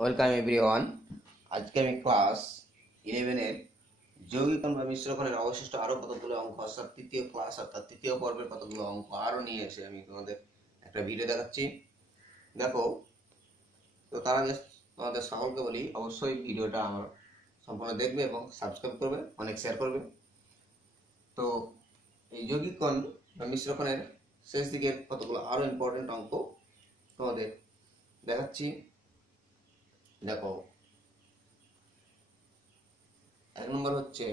Welcome everyone. আজকে আমি class 11 যৌগিকরণ বা মিশ্রকরণের অবশিষ্ট আরো কতগুলো অঙ্ক অর্থাৎ তৃতীয় ক্লাস অর্থাৎ তৃতীয় পর্বের কতগুলো অঙ্ক আরো নিয়ে এসে আমি তোমাদের একটা ভিডিও দেখাচ্ছি। দেখো, তো তার আগে তোমাদের সকলকে বলি অবশ্যই ভিডিওটা আমার সম্পূর্ণ দেখবে এবং সাবস্ক্রাইব করবে, অনেক শেয়ার করবে। তো এই যৌগিকরণ বা মিশ্রকরণের শেষ দিকের কতগুলো আরো ইম্পর্টেন্ট অঙ্ক তোমাদের দেখাচ্ছি। দেখো, এক নম্বর হচ্ছে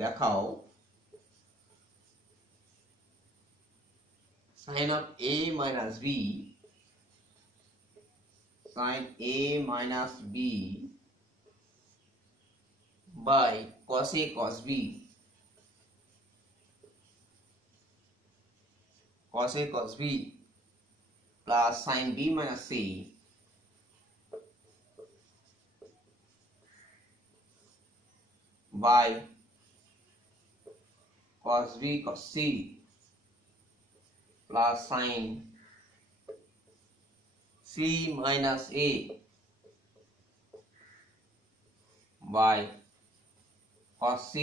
দেখাও sin of a minus b sin a minus b by cos a cos b cos a cos b plus sin b minus c by cos b cos c plus sin c minus a by cos c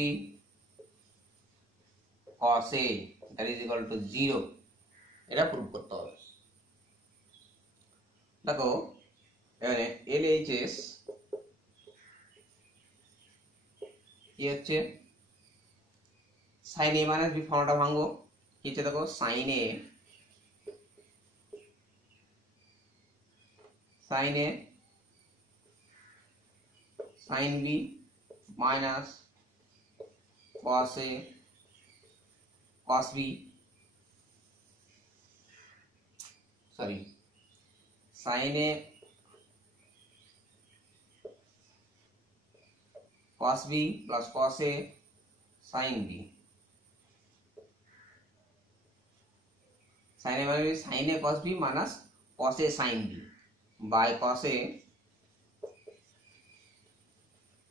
cos a that is equal to 0 এটা prove করতে হবে। দেখো এখানে LHS কি হচ্ছে sin a minus b ফর্মটা ভাঙবো। কি হচ্ছে দেখো, sin a sin b minus cos a cos b sin a cos b plus cos a sin b sin a minus sin a cos b minus cos a sin b by cos a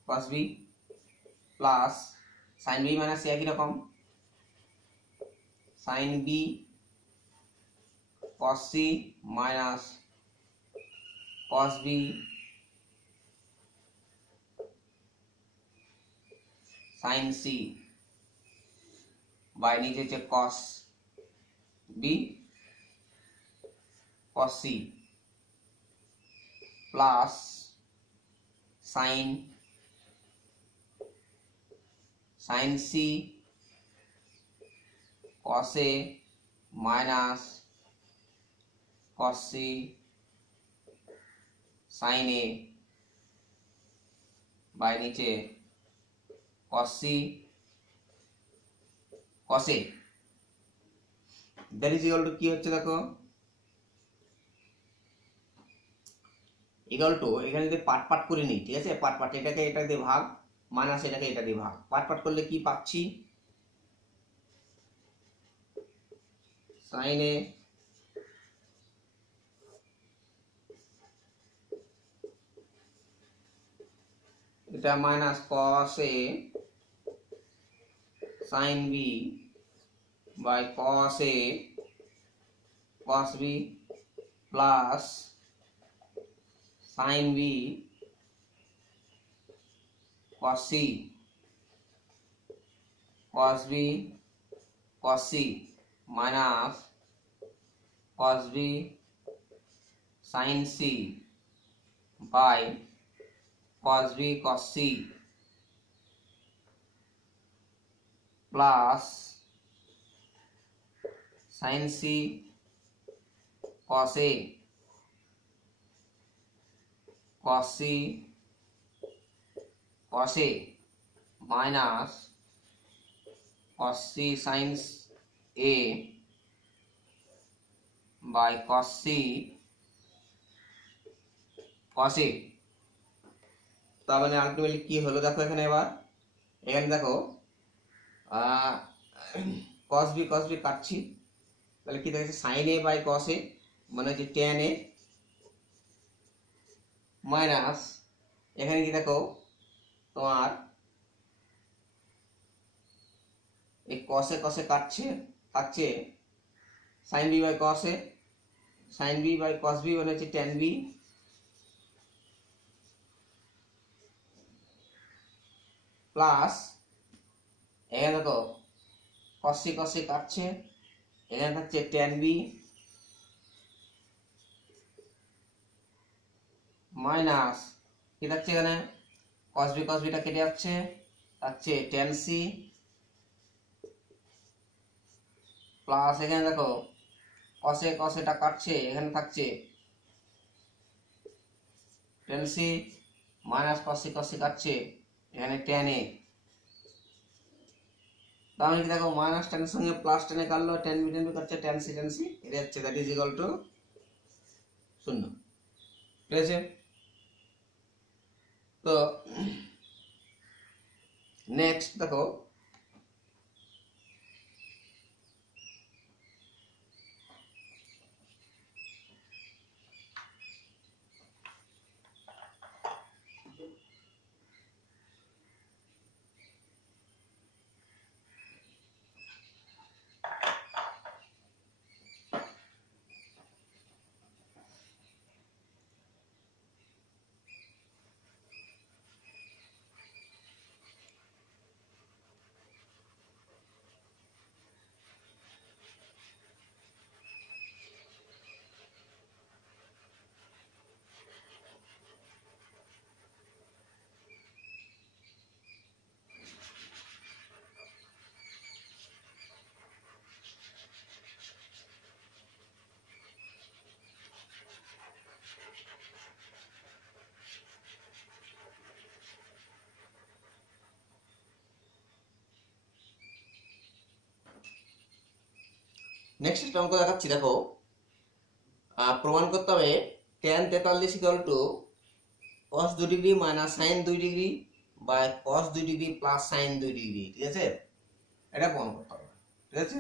cos b plus sin b minus a একই রকম sin b cos c minus cos b sin c by নিচে হচ্ছে cos b cos c plus sin c cos a minus cos c sin a by নিচে cos c cos a that is equal to কি হচ্ছে দেখো, equal to এখানে যদি part part করে নিই, ঠিক আছে, পার্ট পার্ট এটাকে এটা দিয়ে ভাগ মাইনাস এটাকে এটা দিয়ে ভাগ, পার্ট পার্ট করলে কি পাচ্ছি, sin a এটা minus cos a sin b by cos a cos b plus sin b cos c cos b cos c minus cos b sin c by cos b cos c plus sin c cos a cos c cos a minus cos c sin a by cos c cos a। তার মানে ultimately কি হলো দেখো, এখানে দেখো cos b কাটছি, তাহলে কি দেখেছে sin a by cos a মানে হচ্ছে tan a মাইনাস এখানে কি দেখো তোমার এই cos a কাটছে থাকছে sin b by cos a sine b by cos b মানে হচ্ছে ট্যান বি প্লাস এখানে দেখো কসি কসি কাটছে, এখানে থাকছে ট্যান বি মাইনাস কি থাকছে এখানে কস বিটা কেটে যাচ্ছে, থাকছে ট্যান সি প্লাস এখানে দেখো কসেটা কাটছে, এখানে থাকছে ট্যান সি মাইনাস কসি কাটছে, এখানে ট্যান এ। তাহলে কি দেখো মাইনাস টেনের সঙ্গে প্লাস টেনে কাটলো, টেন বি কাটছে ট্যান সি এটা হচ্ছে দ্যাট ইজ ইকুয়াল টু 0। ঠিক আছে, তো নেক্সট দেখো নেক্সট একটা অঙ্ক দেখাচ্ছি। দেখো প্রমাণ করতে হবে tan 43 equal to cos 2 degree minus sin 2 degree by cos 2 degree plus sin 2 degree. ঠিক আছে, এটা প্রমাণ করতে হবে। ঠিক আছে,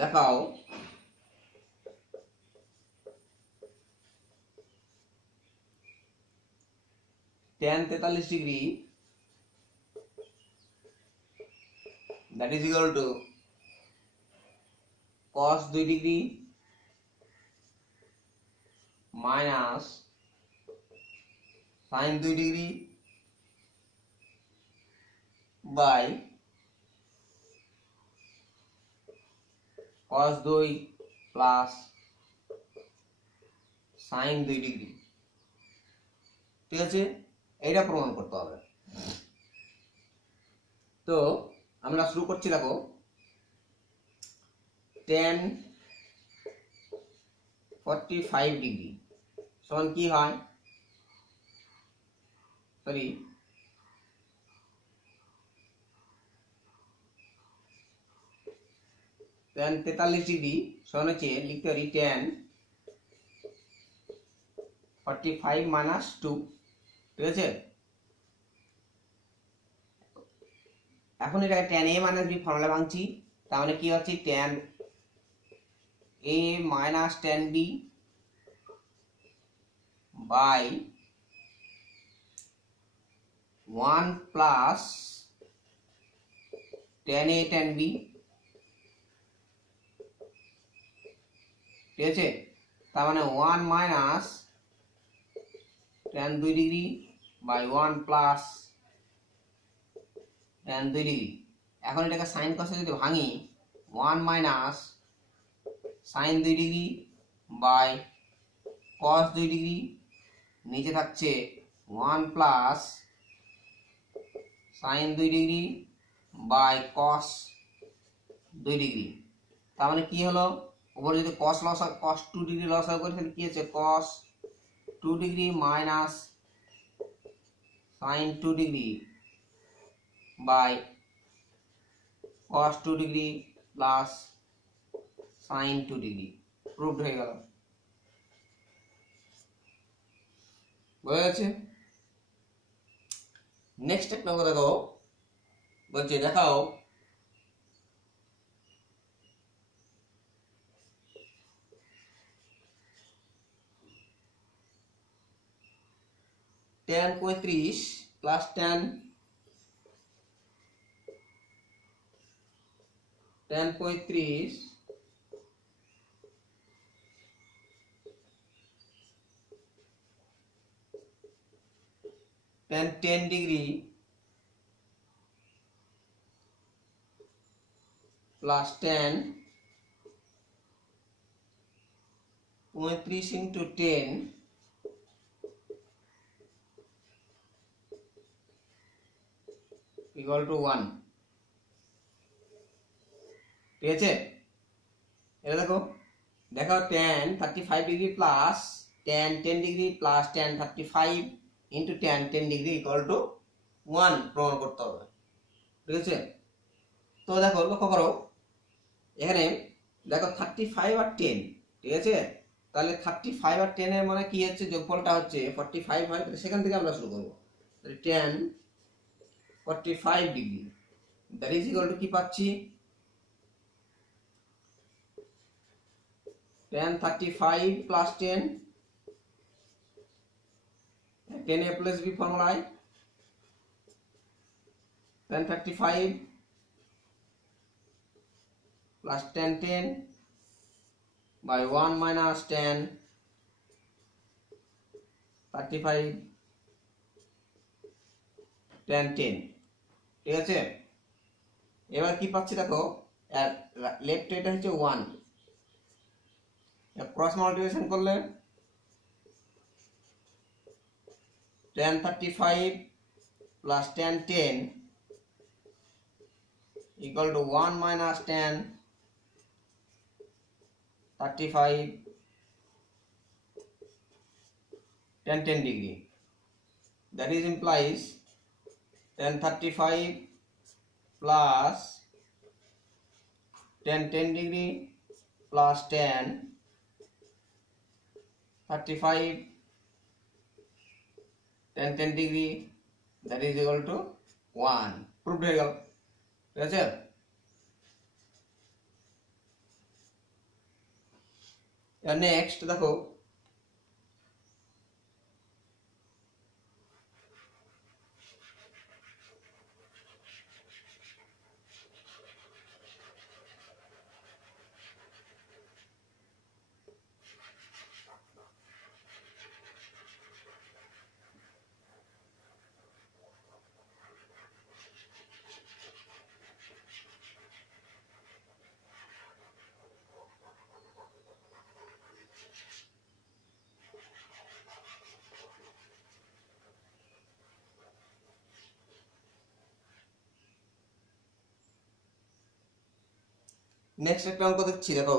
দেখাও tan 43 degree that is equal to cos 2 degree minus sin 2 degree by cos 2 plus sin 2 degree. ঠিক আছে, এইটা প্রমাণ করতে হবে। তো আমরা শুরু করছি। দেখো tan 45 ডিগ্রি সমান কি হয়, সরি tan 43 ডিগ্রি সমান হচ্ছে লিখতে পারি tan 45 মাইনাস 2। ঠিক আছে, এখন এটাকে tan a minus b formula ভাঙছি। তার মানে কি হচ্ছে tan a minus tan b by 1 plus tan a tan b। ঠিক আছে, তার মানে 1 minus tan 2 degree by 1 plus tan 2 degree. এখন এটাকে সাইন কসে যদি ভাঙি 1 minus sin 2 degree by cos 2 degree, নিচে থাকছে 1 plus sin 2 degree by cos 2 degree. তার মানে কি হলো, উপরে যদি cos লস হয় cos 2 ডিগ্রি লস হয় করে তাহলে কি আছে cos 2 degree minus sin 2 degree by cos 2 degree plus sin 2 degree. Proved হয়ে গেল। বোঝা যাচ্ছে? নেক্সট একটা কথা দেখো, বলছে দেখাও tan 35 plus tan tan 35 tan 10 degree plus tan 35 into 10 equal to 1। ঠিক আছে, এটা দেখো দেখো tan 35 degree plus tan 10 degree plus tan 35 into tan 10 degree equal to 1 প্রমাণ করতে হবে। ঠিক আছে, তো দেখো লক্ষ্য করো এখানে দেখো 35 আর 10, ঠিক আছে, তাহলে 35 আর 10 এর মানে কি হচ্ছে, যোগফলটা হচ্ছে 45 হয়, তাহলে সেখান থেকে আমরা শুরু করব। তাহলে tan 45 degree that is equal to কি পাচ্ছি, tan 35 plus 10 10a plus b ফর্মুলায় tan 35 plus tan 10 by 1 minus tan 35 tan 10। ঠিক আছে, এবার কি পাচ্ছি দেখো লেফট এটা হচ্ছে 1, ক্রস মাল্টিপ্লিকেশন করলে tan 35 plus tan 10 equal to 1 minus tan 35 tan 10 degree, that is implies tan 35 plus tan 10 degree plus tan 35 tan 10 degree that is equal to 1 proved হয়ে গেল। ঠিক আছে, নেক্সট দেখো নেক্সট একটা অঙ্ক দেখছি, দেখো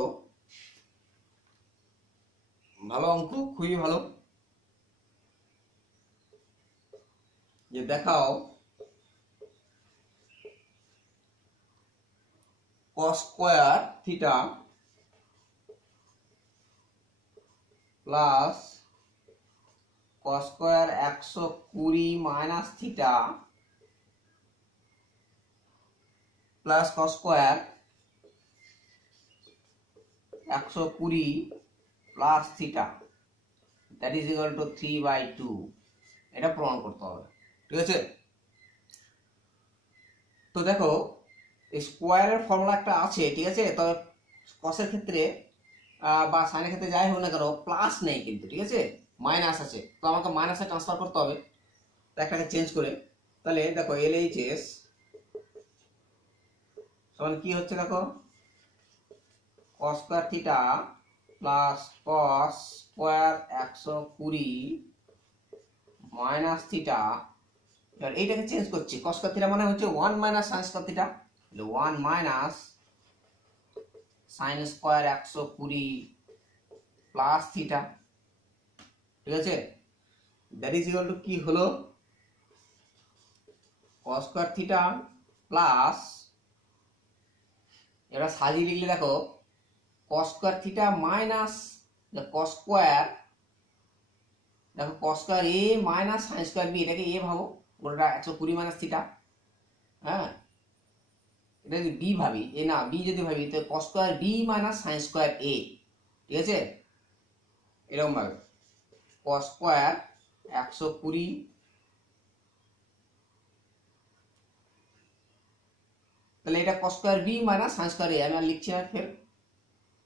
ভালো অঙ্ক, খুবই ভালো। যে দেখাও cos square theta plus cos square 120 minus theta plus cos square 120 plus theta that is equal two 3/2, এটা প্রমাণ করতে হবে। ঠিক আছে, তো দেখো স্কোয়ারের ফর্মুলা একটা আছে, ঠিক আছে, তবে কসের ক্ষেত্রে বা সাইনের ক্ষেত্রে যাই হোক না কেন প্লাস নেই কিন্তু, ঠিক আছে, মাইনাস আছে, তো আমাকে মাইনাসে ট্রান্সফার করতে হবে, তো একটাকে চেঞ্জ করে। তাহলে দেখো LHS সমান কি হচ্ছে, দেখো cos square theta plus cos square 120 minus theta, এবার এইটাকে চেঞ্জ করছি, cos স্কয়ার থিটা মানে হচ্ছে 1 minus sin square theta, 1 minus sin square 120 plus theta. ঠিক আছে, দ্যাট ইজ ইকুয়াল টু কি হলো, cos স্কয়ার থিটা প্লাস, এবার সাজিয়ে লিখলে দেখো cos square theta minus cos square, দেখো cos square a minus sin square b, এটাকে a ভাবো, ওটা 120 মাইনাস থিটা, হ্যাঁ এটা যদি b ভাবি, এ না b যদি ভাবি তো cos square b minus sin square a। ঠিক আছে, এরকম ভাবে cos স্কয়ার 120 তাহলে এটা cos square b minus sin square a আমি আর লিখছি না ফের।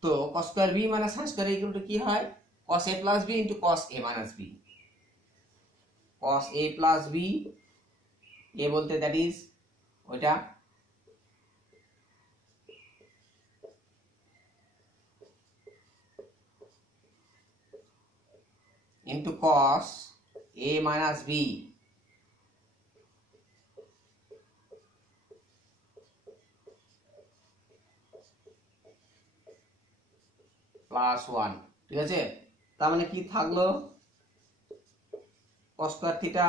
তো cos square b minus sin square equal to কি হয়, cos a plus b into cos a minus b. cos a plus b, এ বলতে দ্যাট ইজ ওইটা, into cos a minus b plus 1। ঠিক আছে, তার মানে কি থাকলো, cos স্কয়ার থিটা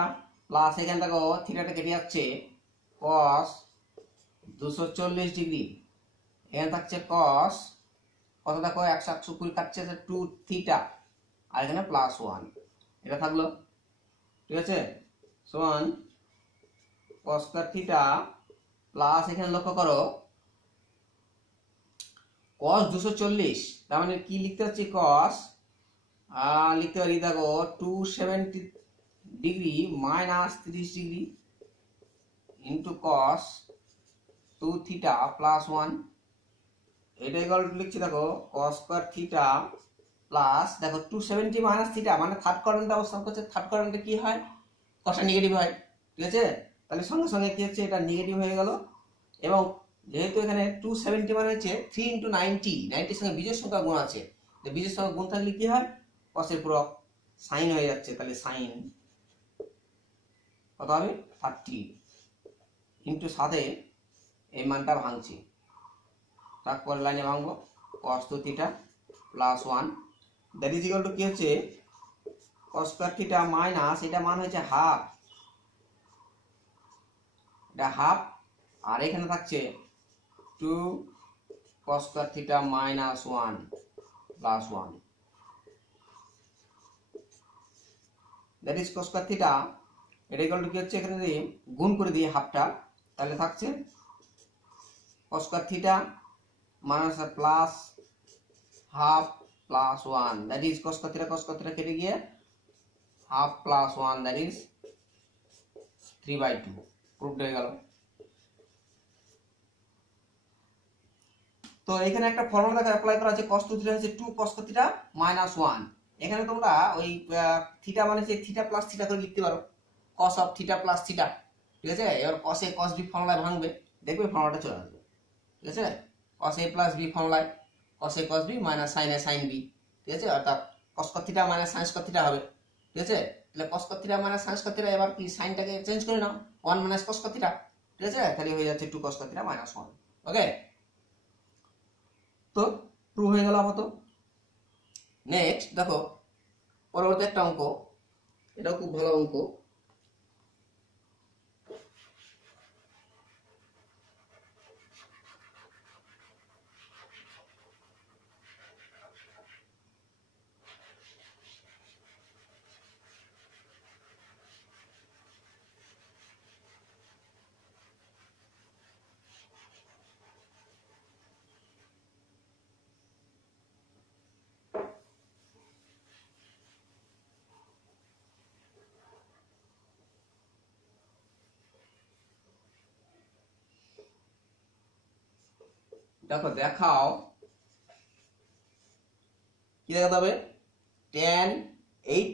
প্লাস এখানে দেখো থিটাটা কেটে যাচ্ছে cos 240 ডিগ্রি, এখানে থাকছে cos কত দেখো 120 কাটছে 2 থিটা, আর এখানে প্লাস 1 এটা থাকলো। ঠিক আছে, সমান cos স্কয়ার থিটা প্লাস এখানে লক্ষ্য করো cos 240, তার মানে কি লিখতে পারছি, cos লিখতে পারি দেখো 270 degree minus 30 degree into cos 2 theta plus 1, এটা ইকুয়াল টু লিখছি দেখো cos স্কয়ার থিটা প্লাস দেখো 270 মাইনাস থিটা, মানে থার্ড কোয়াড্রেন্টে অবস্থান করছে, থার্ড কোয়াড্রেন্টে কি হয়, cosটা নেগেটিভ হয়। ঠিক আছে, তাহলে সঙ্গে সঙ্গে কি হচ্ছে, এটা নেগেটিভ হয়ে গেল। এবং যেহেতু এখানে 270 মানে হচ্ছে 3 ইন্টু 90, 90 সঙ্গে বিজোড় সংখ্যা গুণ আছে, বিজোড় সংখ্যা গুণ থাকলে কি হয়, cosের পুরো সাইন হয়ে যাচ্ছে, তাহলে সাইন কত হবে 30 ইন্টু সাথে এই মানটা ভাঙছি, তারপর লাইনে ভাঙবো cos 2 theta plus 1 that is equal to কি হচ্ছে, cos স্কয়ার থিটা মাইনাস এটা মান হচ্ছে হাফ, এটা হাফ, আর এখানে থাকছে 2 cos square theta minus 1 plus 1 that is cos square theta, এটা ইকুয়াল টু কি হচ্ছে, এখানে যদি গুণ করে দিই হাফটা, তাহলে থাকছে cos square theta minus plus half plus 1 that is cos square theta কেটে গিয়ে half plus 1 that is 3/2 proofed হয়ে গেল। তো এখানে একটা ফর্মুলা দেখো অ্যাপ্লাই করা আছে, cos 2 থিটা হচ্ছে 2 cos থিটা মাইনাস 1, এখানে তোমরা ওই থিটা মানে যে থিটা প্লাস থিটা করে লিখতে পারো, cos of theta plus theta. ঠিক আছে, এবার cos a cos b ফর্মুলায় ভাঙবে, দেখবে ফর্মুলাটা চলে আসবে। ঠিক আছে, cos a plus b ফর্মুলায় cos a cos b minus sin a sin b। ঠিক আছে, অর্থাৎ cos theta minus sin theta হবে। ঠিক আছে, তাহলে cos theta minus sin theta, এবার কি সাইনটাকে চেঞ্জ করে নাও, 1 মাইনাস cos থিটা। ঠিক আছে, তাহলে হয়ে যাচ্ছে 2 cos থিটা মাইনাস 1। ওকে, তো প্রুভ হয়ে গেল আপাতত। নেক্সট দেখো পরবর্তী একটা অঙ্ক, এটাও খুব ভালো অঙ্ক। দেখো দেখাও কি দেখাতে হবে, tan 8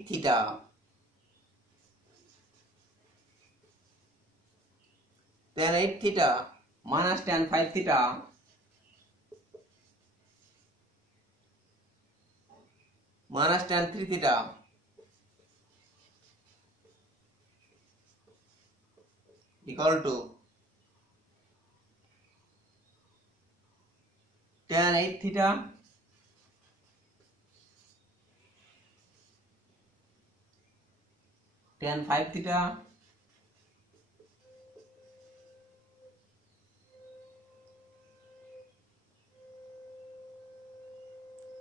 theta minus tan 5 theta minus tan 3 theta equal to tan 8 theta tan 5 theta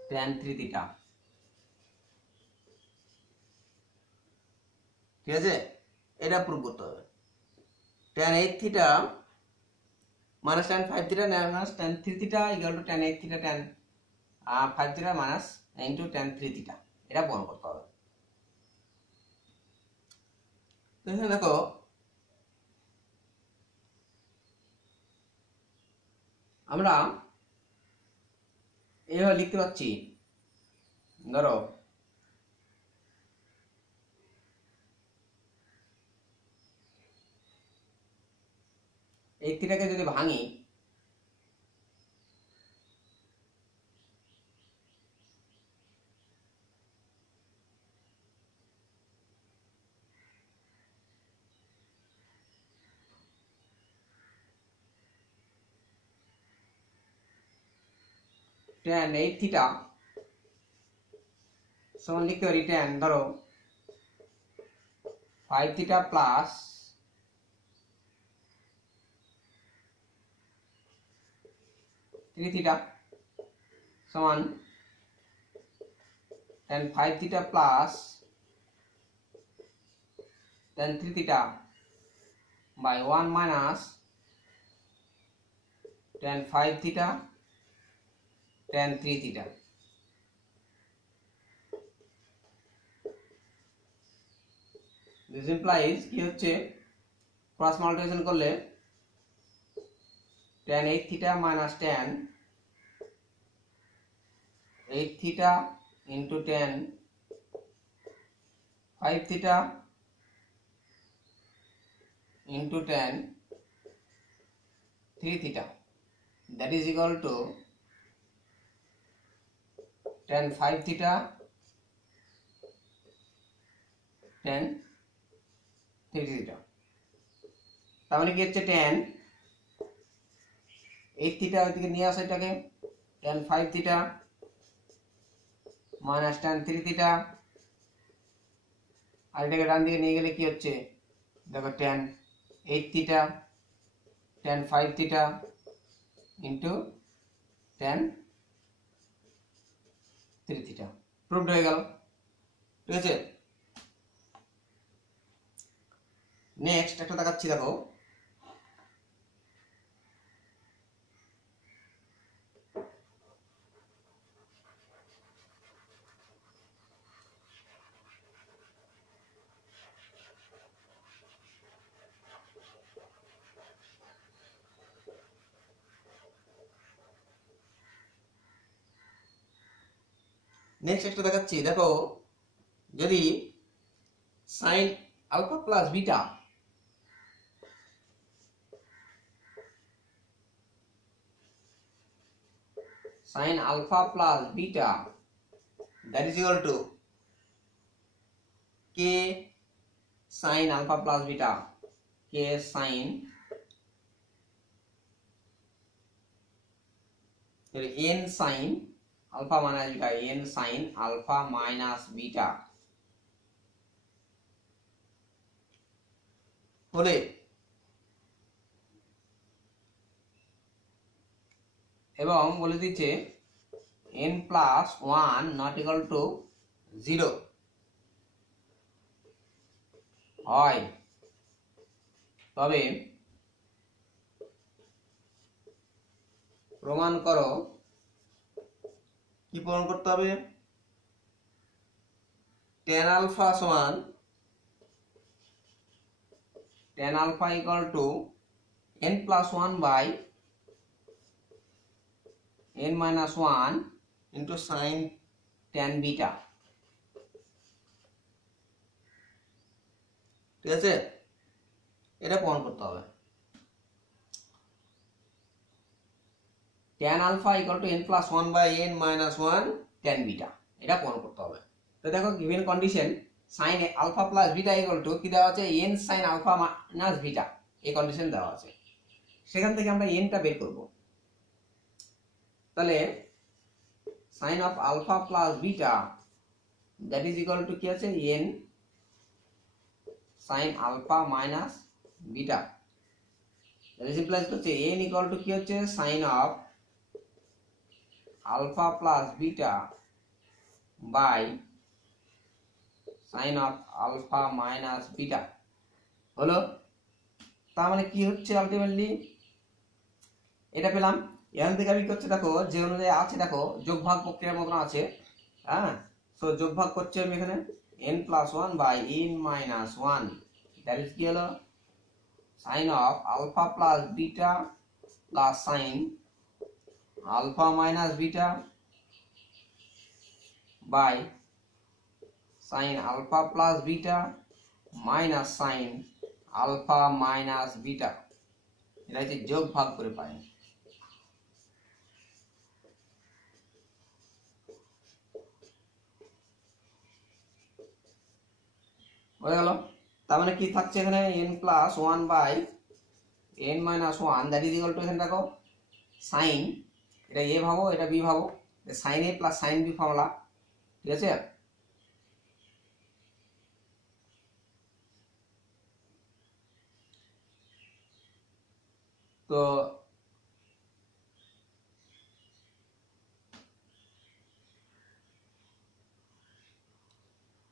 tan 3 theta. ঠিক আছে, এটা প্রুভ করতে হবে, tan 8 theta minus tan 5 theta minus tan 3 theta equal to tan 8 theta tan 5 theta minus into tan 3 theta, এটা প্রমাণ করতে হবে। তো এখানে দেখো আমরা এইভাবে লিখতে পাচ্ছি, ধরো এই থিটাকে যদি ভাঙি, tan 8 থিটা সমান লিখতে পারি tan ধরো 5 থিটা প্লাস 3 থিটা সমান tan 5 theta plus tan 3 theta by 1 minus tan 5 theta tan 3 theta. This implies কি হচ্ছে, ক্রস মাল্টিপ্লিকেশন করলে tan 8 theta minus tan 8 theta into tan 5 theta into tan 3 theta, that is equal to tan 5 theta tan 3 theta। তার মানে কি হচ্ছে, tan 8 theta ওইদিকে নিয়ে আসা, এটাকে tan 5 theta minus tan 3 theta, আর এটাকে ডান দিকে নিয়ে গেলে কি হচ্ছে, দেখো tan 8 theta tan 5 theta into tan 3 theta proved হয়ে গেল। ঠিক আছে, নেক্সট একটা দেখাচ্ছি, দেখো নেক্সট একটা দেখাচ্ছি, দেখো যদি sine alpha plus beta sin alpha plus beta that is equal to k sin alpha plus beta, k sin n sin alpha minus beta, n sin alpha minus beta হলে এবং বলে দিচ্ছে n plus 1 not equal to 0 হয়, তবে প্রমাণ করো। কি প্রমাণ করতে হবে, tan alpha সমান tan alpha equal to n plus 1 by n minus 1 into sin tan beta। ঠিক আছে, এটা প্রমাণ করতে হবে। tan alpha equal to n plus 1 by n minus 1 tan beta, এটা প্রমাণ করতে হবে। তো দেখো given condition sin alpha plus beta equal to কি দেওয়া আছে, n sin alpha minus beta, এই কন্ডিশন দেওয়া আছে। সেখান থেকে আমরা n টা বের করব। তাহলে sin of alpha plus beta that is equal to কি আছে, n sin alpha minus beta, that is implies হচ্ছে n equal to কি হচ্ছে, sin of alpha plus beta by sin of alpha minus beta হলো। তার মানে কি হচ্ছে, আলটিমেটলি এটা পেলাম। এখান থেকে আমি কি হচ্ছে, দেখো যে অনুযায়ী আছে, দেখো যোগভাগ প্রক্রিয়ার মতন আছে, হ্যাঁ। সো যোগভাগ করছি আমি এখানে n plus 1 by n minus 1, that is কি হলো, sin of alpha plus beta plus sin alpha minus beta by sine alpha plus beta minus sine alpha minus beta. এটা হচ্ছে যোগ ভাগ করে পাই। হয়ে গেল। তার মানে কি থাকছে এখানে n plus one by n minus one, that is equal to, এখানে দেখো সাইন, এটা এ ভাবো এটা বি ভাবো, sine A plus sine B formula, ঠিক আছে। তো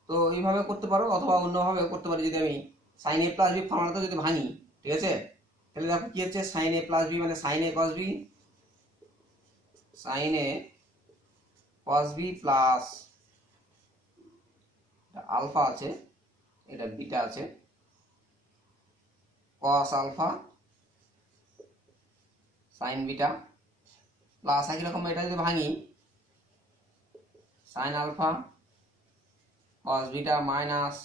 তো এইভাবে করতে পারো, অথবা অন্যভাবে করতে পারি। যদি আমি সাইন এ প্লাস বি ফর্মুলাটা যদি ভাঙি, ঠিক আছে, তাহলে দেখো কি হচ্ছে, সাইন এ প্লাস বি মানে sine A cos B, sine A cos B plus alpha আছে, এটা বিটা আছে, cos alpha sine beta plus একই রকম এটা যদি ভাঙি, sine alpha cos beta minus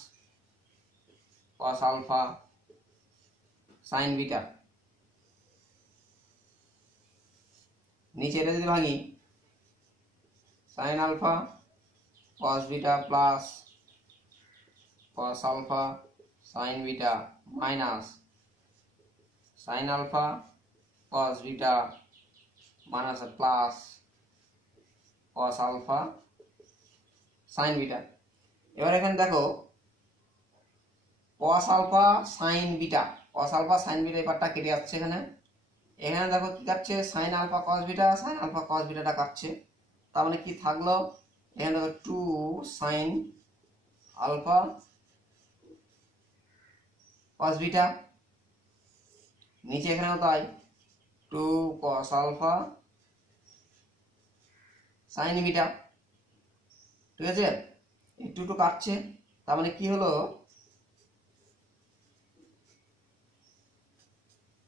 cos alpha sine beta. নিচে এটা যদি ভাঙি, sine alpha cos beta plus cos alpha sine beta minus sine alpha cos beta minus plus cos alpha sine beta. এবার এখানে দেখো কস alpha sine beta, cos alpha sine beta এই পার্টটা কেটে যাচ্ছে এখানে। এখানে দেখো কি কাটছে, sine alpha cos beta, sine alpha cos বিটাটা কাটছে। তার মানে কি থাকলো, এখানে দেখো two sine alpha cos beta, নিচে এখানেও তাই two cos alpha sine beta, ঠিক আছে। একটু একটু কাটছে, তার মানে কি হলো,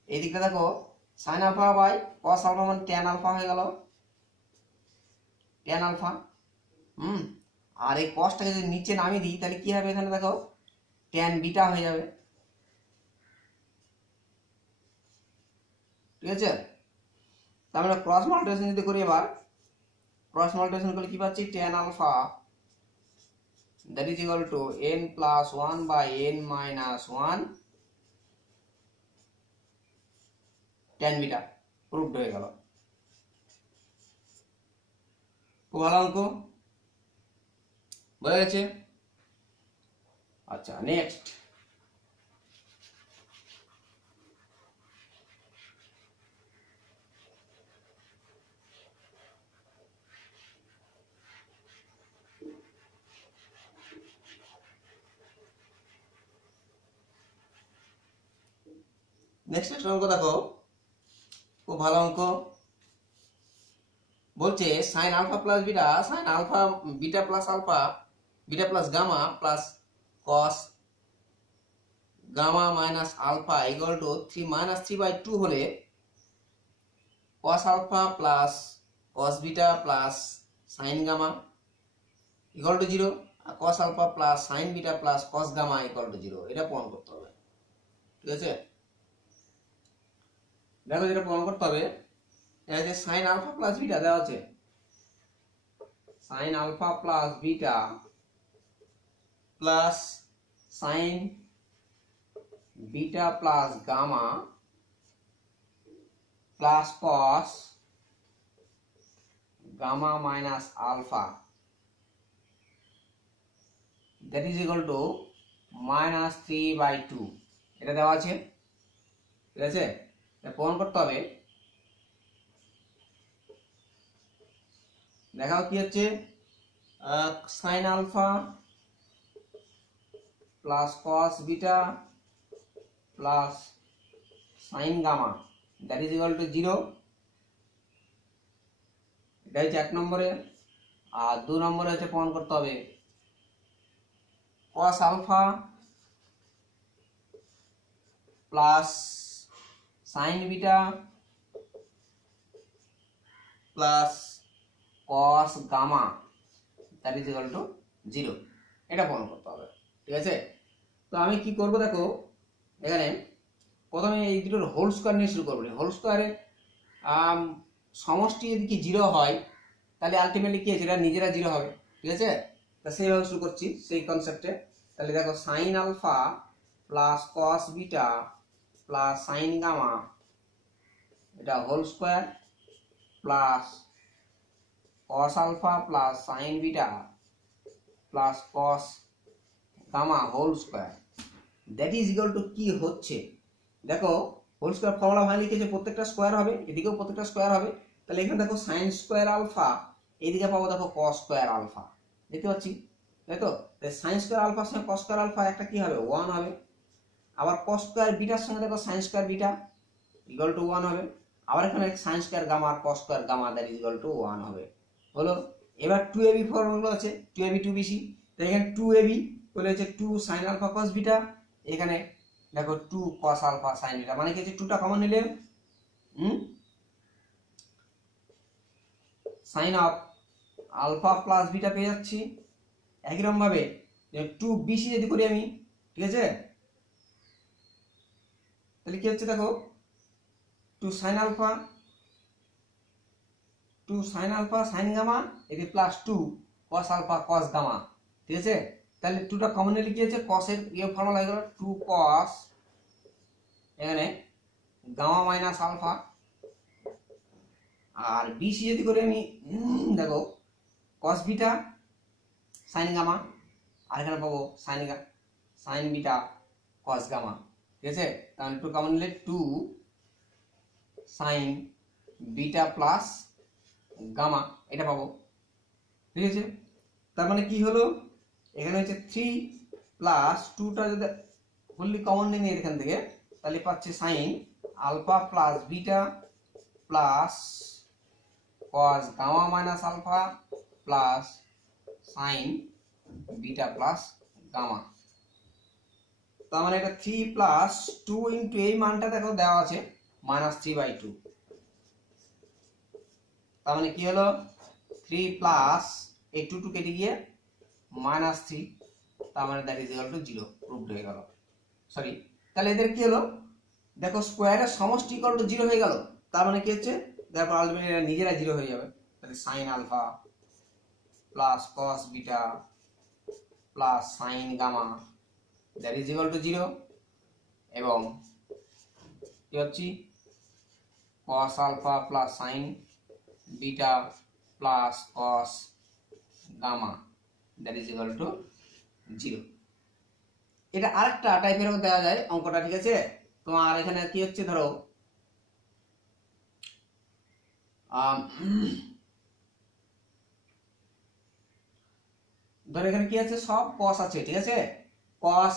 এই দিকটা দেখো sine alpha by cos alpha মানে ট্যান আলফা হয়ে গেল, ট্যান আলফা। আর এই কসটাকে যদি নিচে নামিয়ে দিই, তাহলে কি হবে, এখানে দেখো ট্যান বিটা হয়ে যাবে, ঠিক আছে। তার মানে ক্রস মাল্টিপ্লিকেশন যদি করি, এবার ক্রস মাল্টিপ্লিকেশন করলে কি পাচ্ছি, tan alpha that is equal to n plus one by n minus one tan beta, proved হয়ে গেল। খুব ভালো অঙ্ক, বোঝা গেছে। আচ্ছা, নেক্সট একটা অঙ্ক দেখো, খুব ভালো অঙ্ক। বলছে sine alpha plus beta, sine alpha beta plus alpha beta plus gamma plus cos gamma minus alpha equal to 3 minus 3/2 হলে cos alpha plus cos beta plus sine gamma equal to 0, আর cos alpha plus sine beta plus cos gamma equal to 0। এটা প্রমাণ করতে হবে, ঠিক আছে। দেখো যেটা প্রমাণ করতে হবে, এটা যে সাইন আলফা প্লাস বিটা দেওয়া আছে, sine alpha plus beta plus sine beta plus gamma plus cos gamma minus alpha that is equal to minus 3/2। এটা দেওয়া আছে, ঠিক আছে। এটা প্রমাণ করতে হবে। দেখাও কি হচ্ছে, sine alpha plus cos beta plus sine gamma that is equal to 0। এটা হচ্ছে 1 নম্বরে। আর 2 নম্বরে হচ্ছে প্রমাণ করতে হবে cos alpha plus sine beta plus cos gamma that is equal to 0, এটা প্রমাণ করতে হবে। ঠিক আছে, তো আমি কি করব দেখো, এখানে প্রথমে এই দুটোর হোল স্কোয়ার নিয়ে শুরু করবো। হোল স্কোয়ারে সমষ্টি যদি কি 0 হয় তাহলে আলটিমেটলি কি আছে, এটা নিজেরা 0 হবে। ঠিক আছে, তা সেইভাবে শুরু করছি সেই কনসেপ্টে। তাহলে দেখো sine alpha plus cos beta plus sine gamma, এটা whole square plus cos alpha plus sine beta plus cos gamma whole square that is equal to কি হচ্ছে, দেখো হোল স্কোয়ার ফর্মুলা ভাই লিখেছে প্রত্যেকটা স্কোয়ার হবে, এদিকেও প্রত্যেকটা স্কোয়ার হবে। তাহলে এখানে দেখো সাইন স্কোয়ার আলফা, এইদিকে পাবো দেখো কস স্কোয়ার আলফা, দেখতে পাচ্ছি তাই তো। সাইন স্কোয়ার আলফার সঙ্গে কস স্কোয়ার আলফা একটা কি হবে 1 হবে। আবার কস স্কোয়ার বিটার সঙ্গে দেখো sine square beta equal to 1 হবে। আবার এখানে সাইন স্কোয়ার গামা আর cos square gamma that is equal to 1 হবে। হলো, এবার 2ab ফর্মুলা আছে 2ab 2bc, তো এখানে 2ab বলে হচ্ছে 2 সাইন আলফা কস বিটা, এখানে দেখো 2 কস আলফা সাইন বিটা, মানে কি হচ্ছে 2টা কমন নিলে sine of alpha plus beta পেয়ে যাচ্ছি। একই রকম ভাবে 2bc যদি করি আমি, ঠিক আছে, তাহলে কি হচ্ছে দেখো 2 সাইন আলফা সাইন গামা এদিকে plus 2 cos alpha cos gamma. ঠিক আছে, তাহলে 2টা কমন নিলে কি হচ্ছে কসের ইয়ে ফর্মুলা হয়ে গেল 2 কস এখানে গামা মাইনাস আলফা। আর বিসি যদি করে আমি দেখো কস বিটা সাইন গামা, আর এখানে পাবো সাইন বিটা কস গামা। ঠিক আছে, তাহলে 2 কমন নিলে 2 সাইন বিটা প্লাস গামা এটা পাবো। ঠিক আছে, তার মানে কি হলো এখানে হচ্ছে 3 প্লাস 2টা যদি ফুললি কমন নিয়ে এখান থেকে, তাহলে পাচ্ছি sine alpha plus beta plus cos gamma minus alpha plus sine beta plus gamma. তার মানে এটা 3 প্লাস 2 ইন্টু এই মানটা দেখো দেওয়া আছে -3/2। তার মানে কি হলো 3 প্লাস এই 2 2 কেটে গিয়ে -3, তার মানে that is equal to 0 proved হয়ে গেল। সরি, তাহলে এদের কি হলো দেখো স্কোয়ারের সমষ্টি ইকুয়াল টু 0 হয়ে গেল। তার মানে কি হচ্ছে দেখো আলটিমেটলি এরা নিজেরা 0 হয়ে যাবে। তাহলে sine alpha plus cos beta plus sine gamma that is equal to 0, এবং কি হচ্ছে cos alpha plus sine beta plus cos gamma that is equal to 0। এটা আরেকটা টাইপের দেওয়া যায় অঙ্কটা। ঠিক আছে, তোমার এখানে কি হচ্ছে ধরো এখানে কি আছে সব কস আছে। ঠিক আছে, cos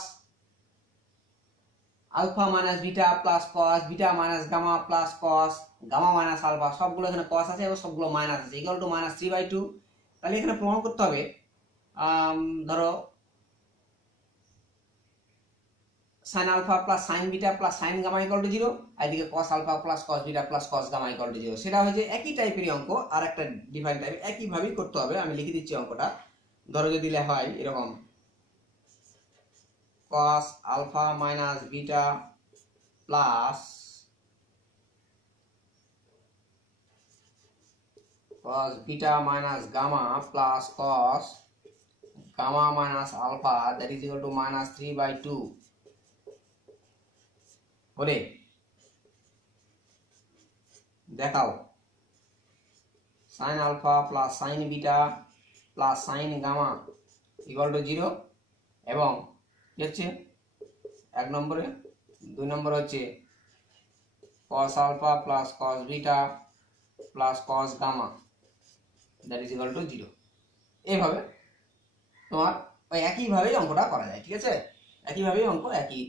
alpha minus beta plus cos beta minus gamma plus cos gamma minus alpha, সবগুলো এখানে কস আছে এবং সবগুলো মাইনাস আছে ইকুয়াল টু -3/2। তাহলে এখানে প্রমাণ করতে হবে ধরো sine alpha plus sine beta plus sine gamma equal to 0, আর এদিকে cos alpha plus cos beta plus cos gamma equal to 0। সেটা হচ্ছে একই টাইপেরই অঙ্ক, আর একটা ডিফাইন টাইপ, একইভাবেই করতে হবে। আমি লিখে দিচ্ছি অঙ্কটা। ধরো যদি লেখা হয় এরকম cos alpha minus beta plus cos beta minus gamma plus cos gamma minus alpha that is equal to -3/2 বলে দেখাও sin alpha plus sin beta plus sin gamma equal to 0, এবং কি হচ্ছে 1 নম্বরে, 2 নম্বর হচ্ছে cos alpha plus cos beta plus cos gamma that is equal to 0। এইভাবে তোমার ওই একইভাবেই অঙ্কটা করা যায়। ঠিক আছে, একইভাবেই অঙ্ক, একই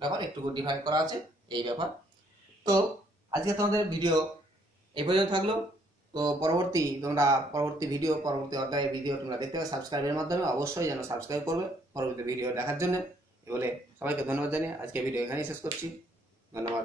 ব্যাপার, একটু ডিফাইন করা আছে এই ব্যাপার। তো আজকে তোমাদের ভিডিও এই পর্যন্ত থাকলো। তো পরবর্তী ভিডিও, পরবর্তী অধ্যায়ের ভিডিও তোমরা দেখতে পাবে সাবস্ক্রাইবের মাধ্যমে। অবশ্যই যেন সাবস্ক্রাইব করবে পরবর্তী ভিডিও দেখার জন্য। বলে সবাইকে ধন্যবাদ জানিয়ে আজকে ভিডিও এখানেই শেষ করছি। ধন্যবাদ।